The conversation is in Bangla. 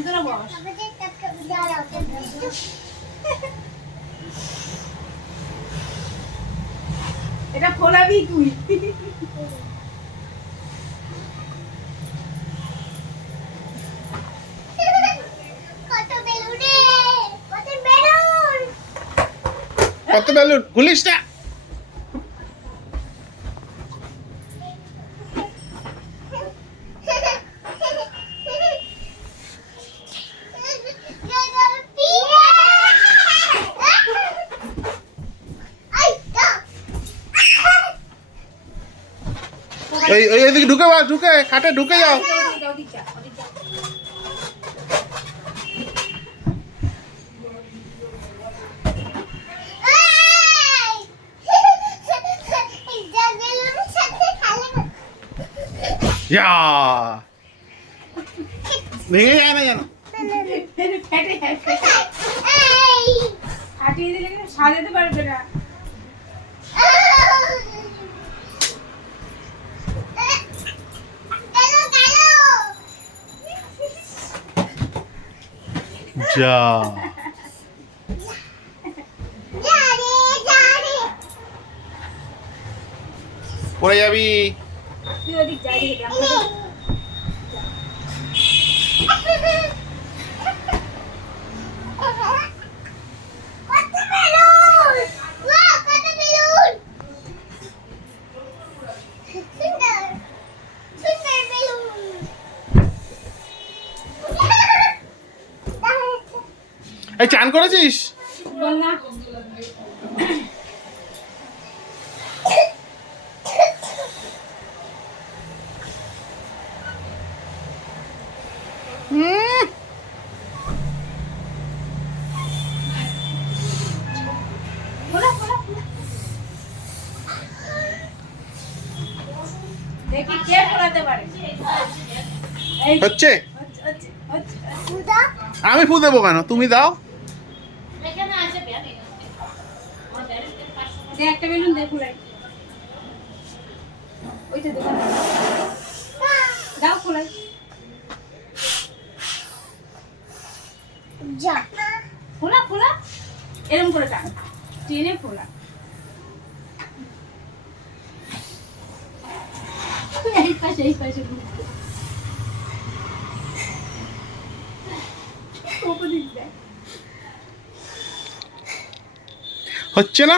ভিতরে বস। এটা খোলাবি তুই। কত বেলুন খুলিস না। এই এদিকে ঢুকে বা ঢুকে খাটে ঢুকে যাও। ইয়া ভেঙে যায় না জানো। ফাটিয়ে দিলে কিন্তু সাজাতে পারবে না। যা পড়ে যাবি। তুই ওদিক যাই দেখে এই চান করেছিস? বল না। দেখি কে ফোলাতে পারে। হচ্ছে আমি ফু দেবো কেন, তুমি দাও। একটা বেলুন দে ফুলাই। ওইটা দোকান দাও ফুলাই। যা ফোলা ফোলা এরকম করে টান, টেনে ফোলা। এই পাশে হচ্ছে না।